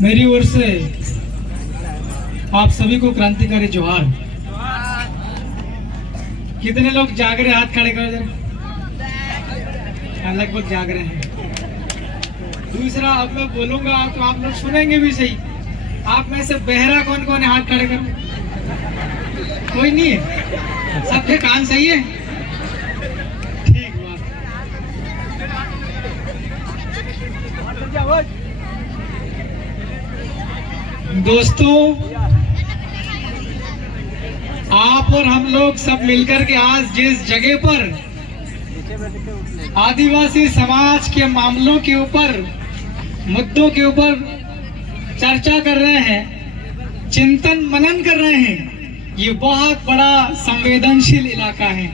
मेरी ओर से आप सभी को क्रांतिकारी जोहार। कितने लोग जाग रहे, हाथ खड़े करो जरा। लगभग जाग रहे हैं। दूसरा, अब मैं बोलूंगा तो आप लोग सुनेंगे भी सही। आप में से बहरा कौन कौन है, हाथ खड़े करो। कोई नहीं है, सबके कान सही है। ठीक बात। दोस्तों, आप और हम लोग सब मिलकर के आज जिस जगह पर आदिवासी समाज के मामलों के ऊपर, मुद्दों के ऊपर चर्चा कर रहे हैं, चिंतन मनन कर रहे हैं, ये बहुत बड़ा संवेदनशील इलाका है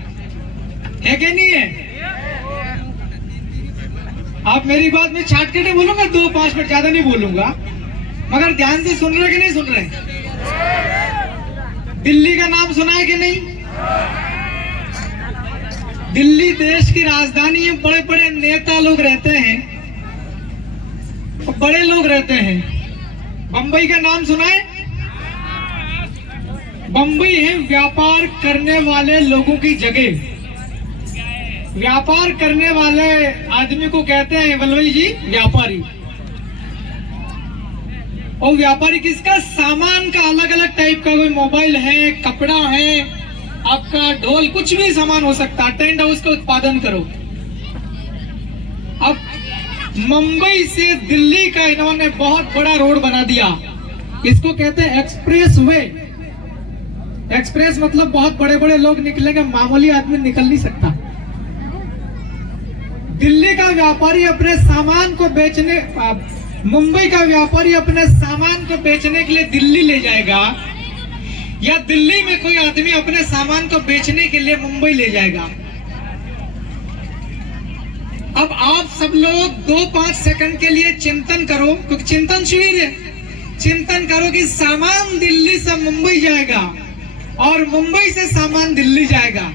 कि नहीं है? आप मेरी बात में छाट के नहीं बोलूंगा, 2-5 मिनट ज्यादा नहीं बोलूंगा, मगर ध्यान से सुन रहे कि नहीं सुन रहे? दिल्ली का नाम सुना है कि नहीं? दिल्ली देश की राजधानी है। बड़े बड़े नेता लोग रहते हैं, बड़े लोग रहते हैं। बंबई का नाम सुना है? बंबई है व्यापार करने वाले लोगों की जगह। व्यापार करने वाले आदमी को कहते हैं वल्लभी जी व्यापारी। और व्यापारी किसका? सामान का, अलग अलग टाइप का। कोई मोबाइल है, कपड़ा है, आपका ढोल, कुछ भी सामान हो सकता है। टेंट हाउस का उत्पादन करो। अब मुंबई से दिल्ली का इन्होंने बहुत बड़ा रोड बना दिया। इसको कहते हैं एक्सप्रेस वे। एक्सप्रेस मतलब बहुत बड़े बड़े लोग निकलेंगे, मामूली आदमी निकल नहीं सकता। दिल्ली का व्यापारी अपने सामान को बेचने, मुंबई का व्यापारी अपने सामान को बेचने के लिए दिल्ली ले जाएगा, या दिल्ली में कोई आदमी अपने सामान को बेचने के लिए मुंबई ले जाएगा। अब आप सब लोग 2-5 सेकंड के लिए चिंतन करो, क्योंकि चिंतन शिविर है। चिंतन करो कि सामान दिल्ली से मुंबई जाएगा और मुंबई से सामान दिल्ली जाएगा,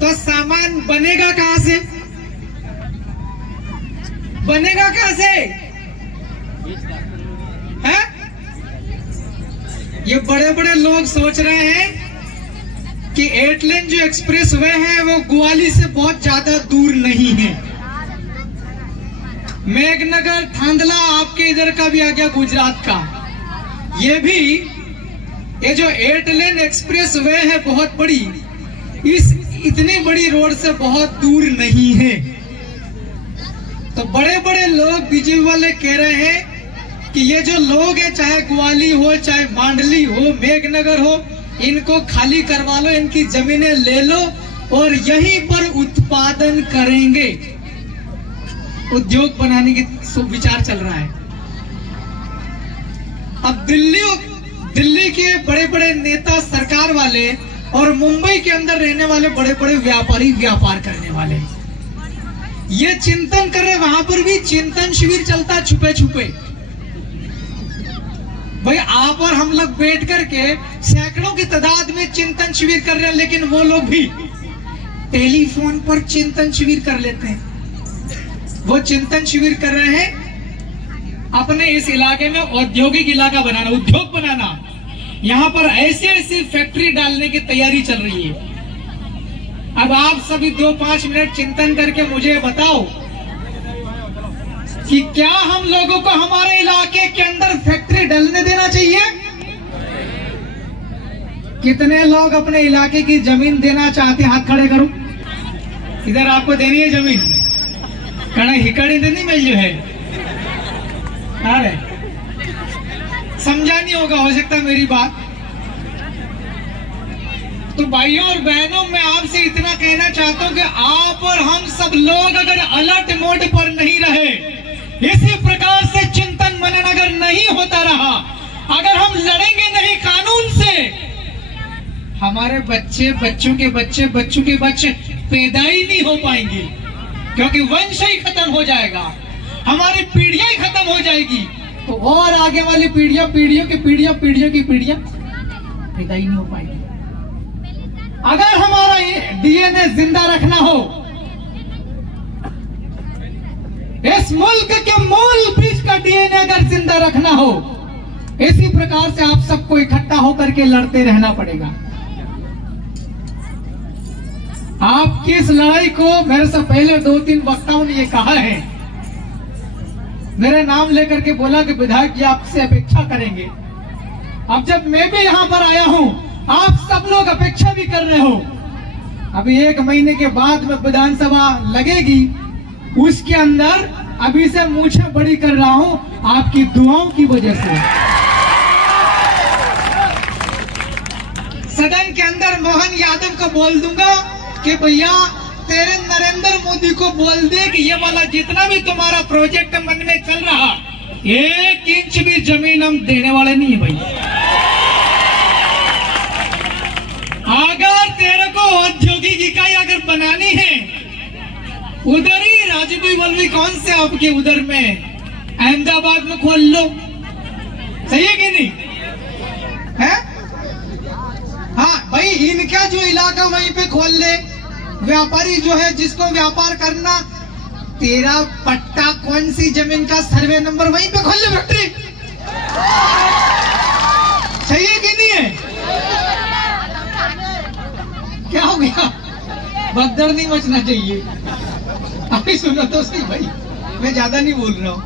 तो सामान बनेगा कहां से? बनेगा कहां से? है? ये बड़े बड़े लोग सोच रहे हैं कि 8 लेन जो एक्सप्रेस वे है वो ग्वाली से बहुत ज्यादा दूर नहीं है। मेघनगर, थांदला आपके इधर का भी आ गया, गुजरात का। ये भी, ये जो 8 लेन एक्सप्रेस वे है बहुत बड़ी, इस इतनी बड़ी रोड से बहुत दूर नहीं है। तो बड़े बड़े लोग बीजेपी वाले कह रहे हैं कि ये जो लोग हैं, चाहे ग्वाली हो, चाहे मांडली हो, मेघनगर हो, इनको खाली करवा लो, इनकी जमीनें ले लो और यहीं पर उत्पादन करेंगे। उद्योग बनाने की विचार चल रहा है। अब दिल्ली के बड़े बड़े नेता, सरकार वाले, और मुंबई के अंदर रहने वाले बड़े बड़े व्यापारी, व्यापार करने वाले, ये चिंतन कर रहे। वहां पर भी चिंतन शिविर चलता छुपे छुपे। भाई आप और हम लोग बैठ करके सैकड़ों की तादाद में चिंतन शिविर कर रहे हैं, लेकिन वो लोग भी टेलीफोन पर चिंतन शिविर कर लेते हैं। वो चिंतन शिविर कर रहे हैं अपने इस इलाके में औद्योगिक इलाका बनाना, उद्योग बनाना। यहाँ पर ऐसे ऐसे फैक्ट्री डालने की तैयारी चल रही है। अब आप सभी 2-5 मिनट चिंतन करके मुझे बताओ कि क्या हम लोगों को हमारे इलाके के अंदर फैक्ट्री डालने देना चाहिए? कितने लोग अपने इलाके की जमीन देना चाहते हैं? हाथ खड़े करो। इधर आपको देनी है जमीन, कड़ा हिकड़ी देनी मिल जो है। अरे समझा नहीं होगा, हो सकता है मेरी बात। तो भाइयों और बहनों, मैं आपसे इतना कहना चाहता हूं कि आप और हम सब लोग अगर अलर्ट मोड पर नहीं रहे, इसी प्रकार से चिंतन मनन अगर नहीं होता रहा, अगर हम लड़ेंगे नहीं कानून से, हमारे बच्चे, बच्चों के बच्चे, बच्चों के बच्चे पैदा ही नहीं हो पाएंगे, क्योंकि वंश ही खत्म हो जाएगा, हमारी पीढ़ियां ही खत्म हो जाएगी। तो और आगे वाली पीढ़ियां, पीढ़ियों की पीढ़ियां, पीढ़ियों की पीढ़ियां पैदा ही नहीं हो पाएगी। अगर हमारा डीएनए जिंदा रखना हो, इस मुल्क के मूल बीज का डीएनए अगर जिंदा रखना हो, इसी प्रकार से आप सबको इकट्ठा होकर के लड़ते रहना पड़ेगा। आपकी इस लड़ाई को मेरे से पहले 2-3 वक्ताओं ने ये कहा है, मेरे नाम लेकर के बोला कि विधायक जी आपसे अपेक्षा करेंगे। अब जब मैं भी यहाँ पर आया हूँ, आप सब लोग अपेक्षा भी कर रहे हो। अभी 1 महीने के बाद में विधानसभा लगेगी, उसके अंदर अभी से मूछें बड़ी कर रहा हूँ आपकी दुआओं की वजह से। सदन के अंदर मोहन यादव को बोल दूंगा कि भैया तेरे नरेंद्र मोदी को बोल दे कि ये वाला जितना भी तुम्हारा प्रोजेक्ट मन में चल रहा, 1 इंच भी जमीन हम देने वाले नहीं है भाई। अगर तेरे को औद्योगिक इकाई अगर बनानी है, उधर ही राजवी वल्लभी कौन से आपके उधर में अहमदाबाद में खोल लो, सही है कि नहीं है? हाँ भाई, इनका जो इलाका वहीं पे खोल ले। व्यापारी जो है, जिसको व्यापार करना, तेरा पट्टा कौन सी जमीन का सर्वे नंबर वहीं पे खोल ले फैक्ट्री, सही है कि नहीं है? क्या हो गया? भगदड़ नहीं मचना चाहिए। अभी सुनो तो सही भाई, मैं ज्यादा नहीं बोल रहा हूँ।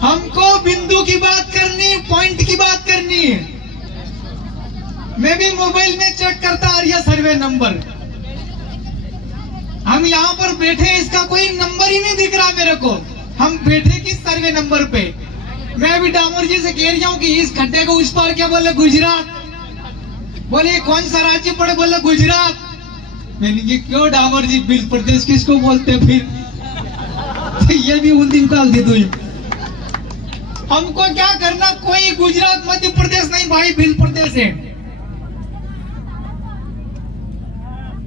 हमको बिंदु की बात करनी, पॉइंट की बात करनी है। मैं भी मोबाइल में चेक करता आ रहा सर्वे नंबर। हम यहाँ पर बैठे, इसका कोई नंबर ही नहीं दिख रहा मेरे को। हम बैठे किस सर्वे नंबर पे? मैं अभी डामोर जी से कह रहा हूँ कि इस खड्डे को उस पार, क्या बोले? गुजरात। बोले कौन सा राज्य पड़े? बोले गुजरात। मैंने कहा क्यों डामोर जी, बिल प्रदेश किसको बोलते फिर? तो ये भी उन दिन निकाल दे दो। हमको क्या करना, कोई गुजरात मध्य प्रदेश नहीं भाई, बिल प्रदेश है।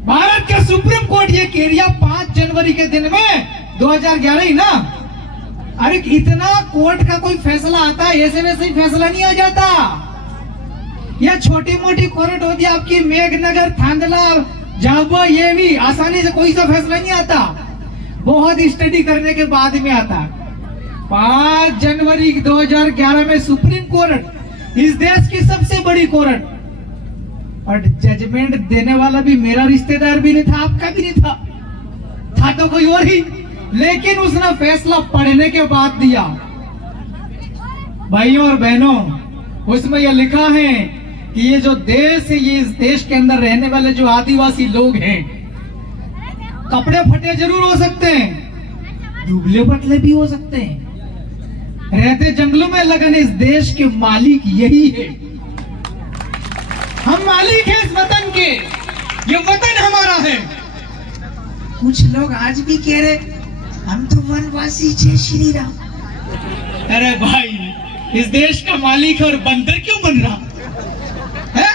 भारत के सुप्रीम कोर्ट ये कह रहा 5 जनवरी के दिन में 2011 ही ना। अरे इतना कोर्ट का कोई फैसला आता है, ऐसे वैसे ही फैसला नहीं आ जाता। ये छोटी मोटी कोर्ट होती है आपकी, मेघनगर, थांदला, झाबुआ, ये भी आसानी से कोई सा फैसला नहीं आता, बहुत स्टडी करने के बाद में आता। 5 जनवरी 2011 में सुप्रीम कोर्ट, इस देश की सबसे बड़ी कोर्ट, और जजमेंट देने वाला भी मेरा रिश्तेदार भी नहीं था, आपका भी नहीं था तो कोई और ही, लेकिन उसने फैसला पढ़ने के बाद दिया। भाइयों और बहनों, उसमें यह लिखा है कि ये जो देश है, ये इस देश के अंदर रहने वाले जो आदिवासी लोग हैं, कपड़े फटे जरूर हो सकते हैं, दुबले पतले भी हो सकते हैं, रहते जंगलों में, लगन इस देश के मालिक यही है। हम मालिक हैं इस वतन के, ये वतन हमारा है। कुछ लोग आज भी कह रहे हम तो वनवासी, जय श्री राम। अरे भाई, इस देश का मालिक और बंदर क्यों बन रहा है?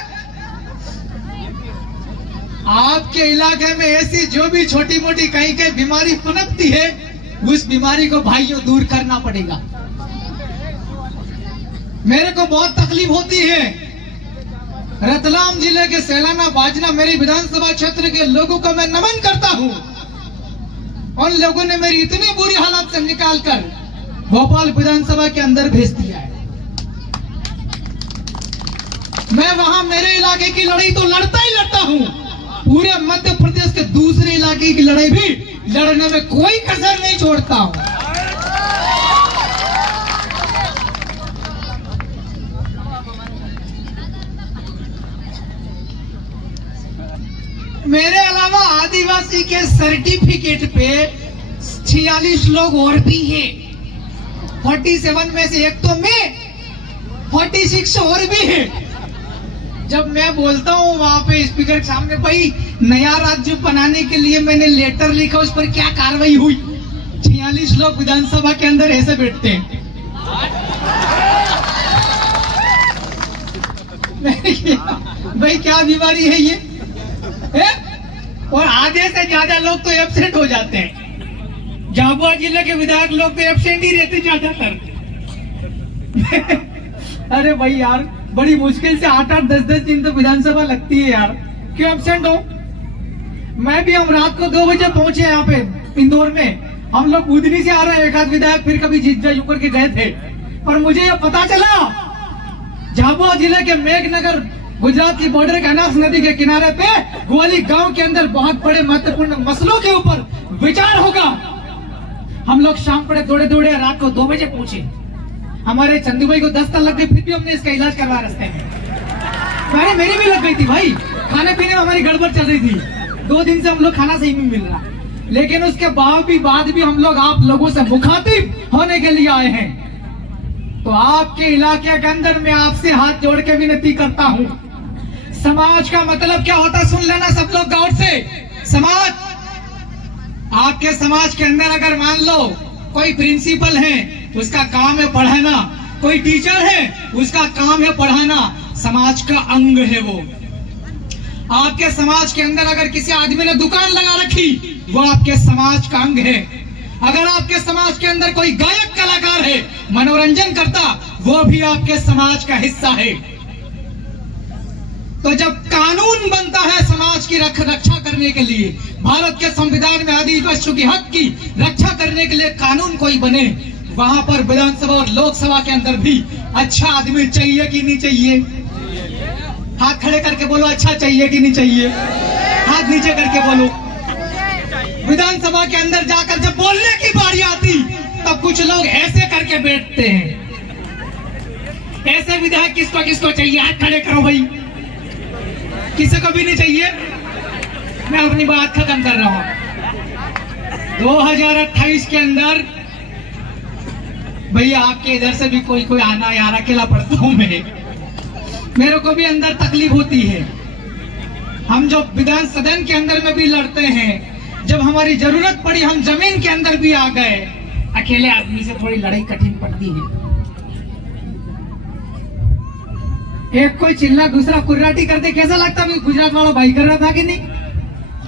आपके इलाके में ऐसी जो भी छोटी मोटी कहीं कहीं बीमारी पनपती है, उस बीमारी को भाइयों दूर करना पड़ेगा। मेरे को बहुत तकलीफ होती है। रतलाम जिले के सैलाना बाजना मेरी विधानसभा क्षेत्र के लोगों को मैं नमन करता हूं। उन लोगों ने मेरी इतनी बुरी हालत से निकालकर भोपाल विधानसभा के अंदर भेज दिया है। मैं वहां मेरे इलाके की लड़ाई तो लड़ता ही लड़ता हूं, पूरे मध्य प्रदेश के दूसरे इलाके की लड़ाई भी लड़ने में कोई कसर नहीं छोड़ता हूं। मेरे अलावा आदिवासी के सर्टिफिकेट पे 46 लोग और भी हैं। 47 में से एक तो मैं, 46 और भी है। जब मैं बोलता हूँ वहां पे स्पीकर के सामने, भाई नया राज्य बनाने के लिए मैंने लेटर लिखा, उस पर क्या कार्रवाई हुई? 46 लोग विधानसभा के अंदर ऐसे बैठते हैं। भाई क्या बीमारी है ये? और आधे से ज्यादा लोग तो एब्सेंट हो जाते हैं। झाबुआ जिले के विधायक लोग तो एब्सेंट ही रहते ज्यादातर। अरे भाई यार, बड़ी मुश्किल से 8-8, 10-10 दिन तो विधानसभा लगती है यार, क्यों एब्सेंट हो? मैं भी, हम रात को 2 बजे पहुंचे यहाँ पे इंदौर में। हम लोग बुधनी से आ रहे हैं, एक आध विधायक फिर कभी जीत जा यूं करके गए थे, पर मुझे यह पता चला झाबुआ जिले के मेघनगर गुजरात की बॉर्डर कनास नदी के किनारे पे ग्वाली गांव के अंदर बहुत बड़े महत्वपूर्ण मसलों के ऊपर विचार होगा। हम लोग शाम पड़े दौड़े दौड़े रात को 2 बजे पहुंचे। हमारे चंदू भाई को 10 साल लग गए, फिर भी हमने इसका इलाज करवा रास्ते में। भाई मेरी भी लग गई थी भाई, खाने पीने में हमारी गड़बड़ चल रही थी। 2 दिन से हम लोग खाना सही नहीं मिल रहा, लेकिन उसके बाद भी हम लोग आप लोगों से मुखातिब होने के लिए आए हैं। तो आपके इलाके के अंदर मैं आपसे हाथ जोड़ के विनती करता हूं, समाज का मतलब क्या होता है सुन लेना सब लोग गौर से। समाज, आपके समाज के अंदर अगर मान लो कोई प्रिंसिपल है, उसका काम है पढ़ाना, कोई टीचर है, उसका काम है पढ़ाना, समाज का अंग है वो। आपके समाज के अंदर अगर किसी आदमी ने दुकान लगा रखी, वो आपके समाज का अंग है। अगर आपके समाज के अंदर कोई गायक कलाकार है, मनोरंजन करता, वो भी आपके समाज का हिस्सा है। तो जब कानून बनता है समाज की रक्षा करने के लिए, भारत के संविधान में आदिवासियों की हक की रक्षा करने के लिए कानून कोई बने, वहां पर विधानसभा और लोकसभा के अंदर भी अच्छा आदमी चाहिए कि नहीं चाहिए? हाथ खड़े करके बोलो, अच्छा चाहिए कि नहीं चाहिए? हाथ नीचे करके बोलो। विधानसभा के अंदर जाकर जब बोलने की बारी आती, तब कुछ लोग ऐसे करके बैठते हैं। ऐसे विधायक किसको किसको चाहिए? हाथ खड़े करो भाई। किसी को भी नहीं चाहिए? मैं अपनी बात खत्म कर रहा हूं। 2028 के अंदर भैया आपके इधर से भी कोई आना, यार अकेला पड़ता हूं मैं, मेरे को भी अंदर तकलीफ होती है। हम जो विधान सदन के अंदर में भी लड़ते हैं, जब हमारी जरूरत पड़ी हम जमीन के अंदर भी आ गए, अकेले आदमी से थोड़ी लड़ाई कठिन पड़ती है। एक कोई चिल्ला, दूसरा कुर्राटी करते, कैसा लगता है? गुजरात वाला भाई कर रहा था कि नहीं?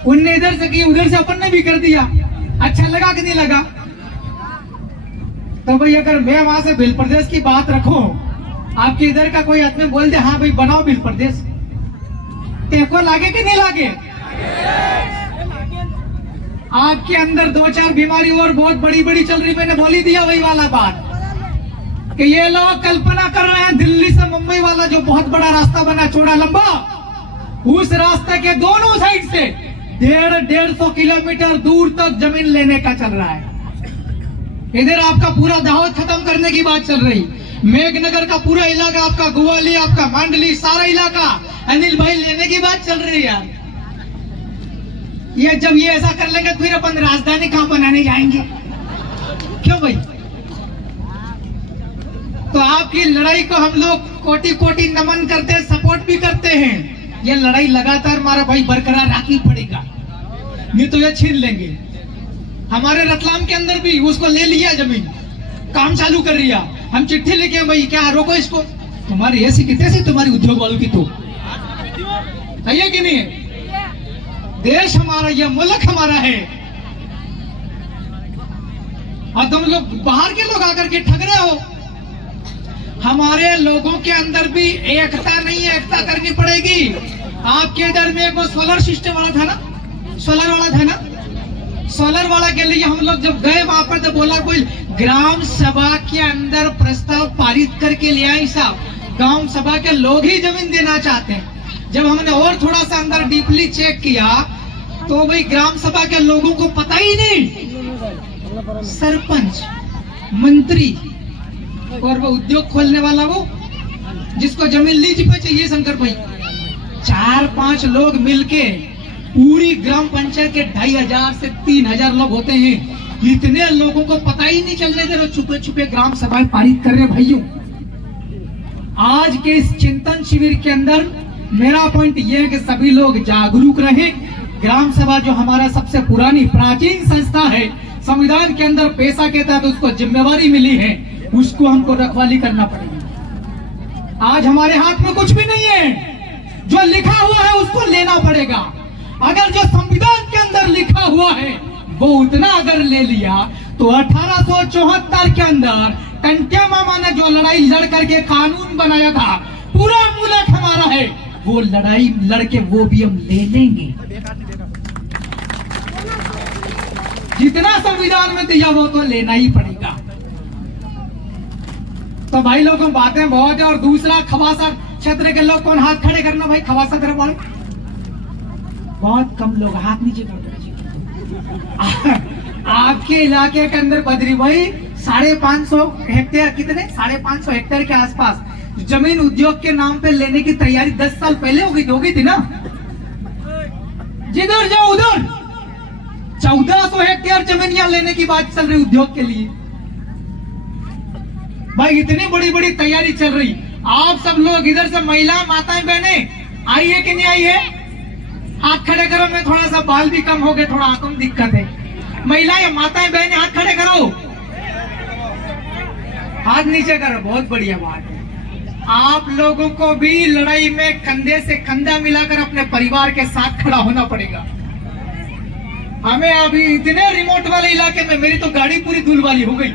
उनने इधर से की, उधर से अपन ने भी कर दिया। अच्छा लगा कि नहीं लगा? तो भाई अगर मैं वहां से बिल प्रदेश की बात रखूं, आपके इधर का कोई आदमी बोल दे हाँ भाई बनाओ बिल प्रदेश, तेको लागे कि नहीं लागे? आपके अंदर 2-4 बीमारी और बहुत बड़ी बड़ी चल रही, मैंने बोली दिया वही वाला बात कि ये लोग कल्पना कर रहे हैं दिल्ली से मुंबई वाला जो बहुत बड़ा रास्ता बना, चौड़ा लंबा, उस रास्ते के दोनों साइड से 150 किलोमीटर दूर तक जमीन लेने का चल रहा है। इधर आपका पूरा दाहोद खत्म करने की बात चल रही, मेघनगर का पूरा इलाका, आपका ग्वाली, आपका मांडली, सारा इलाका अनिल भाई लेने की बात चल रही है यार। ये जब ये ऐसा कर लेंगे तो फिर अपन राजधानी कहां बनाने जाएंगे? क्यों भाई? तो आपकी लड़ाई को हम लोग कोटि कोटि नमन करते हैं, सपोर्ट भी करते हैं। ये लड़ाई लगातार हमारा भाई बरकरार रखनी पड़ेगा, नहीं तो ये छीन लेंगे। हमारे रतलाम के अंदर भी उसको ले लिया जमीन, काम चालू कर लिया। हम चिट्ठी लिखे भाई क्या रोको इसको, तुम्हारी ऐसी कितने से तुम्हारी उद्योग वालों की तो सही है कि नहीं है? देश हमारा, यह मुल्क हमारा है, और तुम लोग बाहर के लोग आकर के ठग रहे हो। हमारे लोगों के अंदर भी एकता नहीं है, एकता करनी पड़ेगी। आपके इधर में वो सोलर सिस्टम वाला था ना, सोलर वाला था ना, सोलर वाला के लिए हम लोग जब गए वहां पर तो बोला कोई ग्राम सभा के अंदर प्रस्ताव पारित करके ले आए साहब, गांव सभा के लोग ही जमीन देना चाहते हैं। जब हमने और थोड़ा सा अंदर डीपली चेक किया तो भाई ग्राम सभा के लोगों को पता ही नहीं, सरपंच, मंत्री और वो उद्योग खोलने वाला, वो जिसको जमीन लीज पे चाहिए शंकर भाई, 4-5 लोग मिलके पूरी ग्राम पंचायत के 2500 से 3000 लोग होते हैं, इतने लोगों को पता ही नहीं चलने दे रहे, छुपे छुपे ग्राम सभाएं पारित कर रहे। भाइयों आज के इस चिंतन शिविर के अंदर मेरा पॉइंट यह है कि सभी लोग जागरूक रहे। ग्राम सभा जो हमारा सबसे पुरानी प्राचीन संस्था है, संविधान के अंदर पैसा के तहत उसको जिम्मेवारी मिली है, उसको हमको रखवाली करना पड़ेगा। आज हमारे हाथ में कुछ भी नहीं है, जो लिखा हुआ है उसको लेना पड़ेगा। अगर जो संविधान के अंदर लिखा हुआ है वो उतना अगर ले लिया तो 1874 के अंदर टंटिया मामा ने जो लड़ाई लड़ करके कानून बनाया था, पूरा मुल्क हमारा है, वो लड़ाई लड़के वो भी हम ले लेंगे। जितना संविधान में दिया वो तो लेना ही पड़ेगा। तो भाई लोग बातें बहुत है। और दूसरा खवासा क्षेत्र के लोग कौन हाथ खड़े करना भाई, खवासा तरफ वाले बहुत कम लोग हाथ नीचे कर दो। आपके इलाके के अंदर बद्री भाई 550 हेक्टेयर, कितने 550 हेक्टेयर के आसपास जमीन उद्योग के नाम पे लेने की तैयारी 10 साल पहले हो गई थी ना। जिधर जाओ उधर 1400 हेक्टेयर जमीन यहाँ लेने की बात चल रही उद्योग के लिए। भाई इतनी बड़ी बड़ी तैयारी चल रही। आप सब लोग इधर से महिला माताएं बहने आई है कि नहीं आई है? हाथ खड़े करो। मैं थोड़ा सा बाल भी कम हो गए, थोड़ा आंखों में दिक्कत है। महिलाएं माताएं बहने हाथ खड़े करो, हाथ नीचे करो। बहुत बढ़िया बात है। आप लोगों को भी लड़ाई में कंधे से कंधा मिलाकर अपने परिवार के साथ खड़ा होना पड़ेगा। हमें अभी इतने रिमोट वाले इलाके में, मेरी तो गाड़ी पूरी धूल वाली हो गई,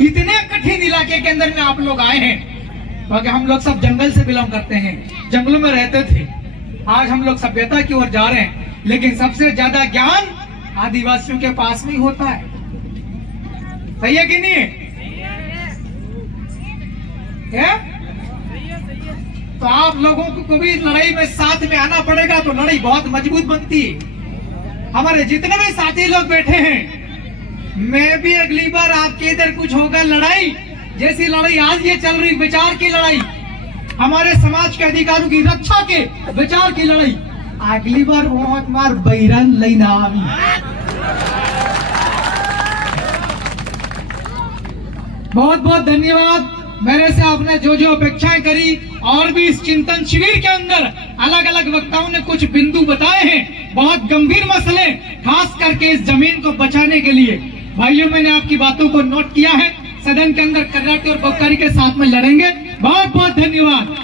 इतने कठिन इलाके के अंदर में आप लोग आए हैं। क्योंकि हम लोग सब जंगल से बिलोंग करते हैं, जंगलों में रहते थे। आज हम लोग सभ्यता की ओर जा रहे हैं, लेकिन सबसे ज्यादा ज्ञान आदिवासियों के पास में ही होता है। सही है कि नहीं है? तो आप लोगों को भी लड़ाई में साथ में आना पड़ेगा, तो लड़ाई बहुत मजबूत बनती है। हमारे जितने भी साथी लोग बैठे हैं, मैं भी अगली बार आपके इधर कुछ होगा लड़ाई, जैसी लड़ाई आज ये चल रही विचार की लड़ाई, हमारे समाज के अधिकारों की रक्षा के विचार की लड़ाई, अगली बार वो मार बैरन लेना आवी। बहुत बहुत धन्यवाद। मेरे से आपने जो जो अपेक्षाएं करी, और भी इस चिंतन शिविर के अंदर अलग अलग वक्ताओं ने कुछ बिंदु बताए हैं, बहुत गंभीर मसले, खास करके इस जमीन को बचाने के लिए। भाइयों, मैंने आपकी बातों को नोट किया है। सदन के अंदर कर्राटे और बमकारी के साथ में लड़ेंगे। बहुत बहुत धन्यवाद।